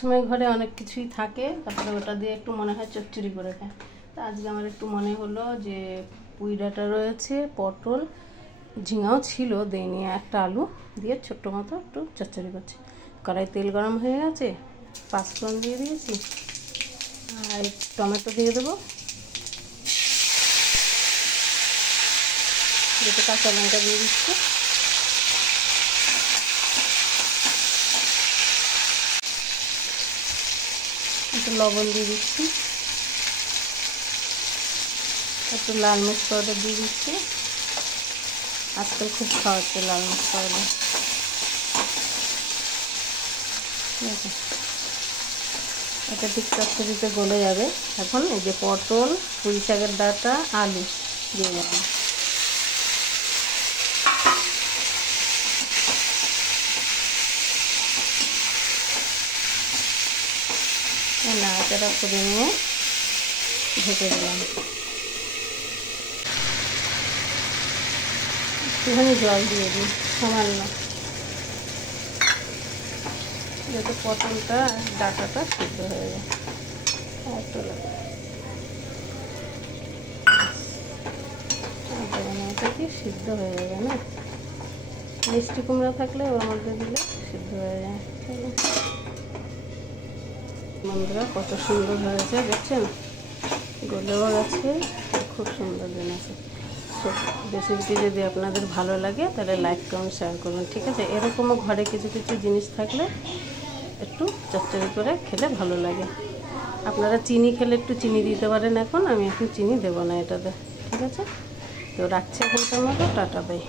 সময় ঘরে অনেক কিছুই থাকে, তারপরে ওটা দিয়ে একটু মনে হয় চচ্চড়ি করে খায়। তো আজকে আমার একটু মনে হলো যে পুঁই ডাঁটা রয়েছে, পটল, ঝিঙাও ছিল দেয়নি, একটা আলু দিয়ে ছোট্ট মতো একটু চচ্চড়ি করছি। কড়াই তেল গরম হয়ে গেছে, পাঁচফোড়ন দিয়ে দিয়েছি আর টমেটো দিয়ে দেবো, দুটো কাঁচা লঙ্কা দিয়ে দিচ্ছি, একটু লবণ দিয়ে দিচ্ছি, একটু লাল মির্চ পাউডার দিয়ে দিচ্ছি। আজকাল খুব খাওয়া হচ্ছে লাল মির্চ পাউডার। ঠিক আছে, এটা ঠিক চচ্চড়িতে গলে যাবে। এখন এই যে পটল, পুঁই শাকের ডাঁটা, আলু দিয়ে দিলাম, নাড়াচাড়া করে নিয়ে ঢেকে দিলাম। একটুখানি জল দিয়ে দিই সামান্য, যাতে পটলটা ডাঁটাটা সিদ্ধ হয়ে যায়। একটু লাগে এটা কি সিদ্ধ হয়ে যাবে না, মিষ্টি কুমড়া থাকলে ওর মধ্যে দিলে সিদ্ধ হয়ে যায়। বন্ধুরা কত সুন্দর হয়েছে দেখছেন, গলেও গেছে, খুব সুন্দর জিনিস। রেসিপিটি যদি আপনাদের ভালো লাগে তাহলে লাইক কমেন্ট শেয়ার করুন। ঠিক আছে, এরকমও ঘরে কিছু কিছু জিনিস থাকলে একটু চচ্চড়ি করে খেলে ভালো লাগে। আপনারা চিনি খেলে একটু চিনি দিতে পারেন, এখন আমি চিনি দেবো না এটাতে। ঠিক আছে, তো রাখছি এখনকার মতো, টাটা বাই।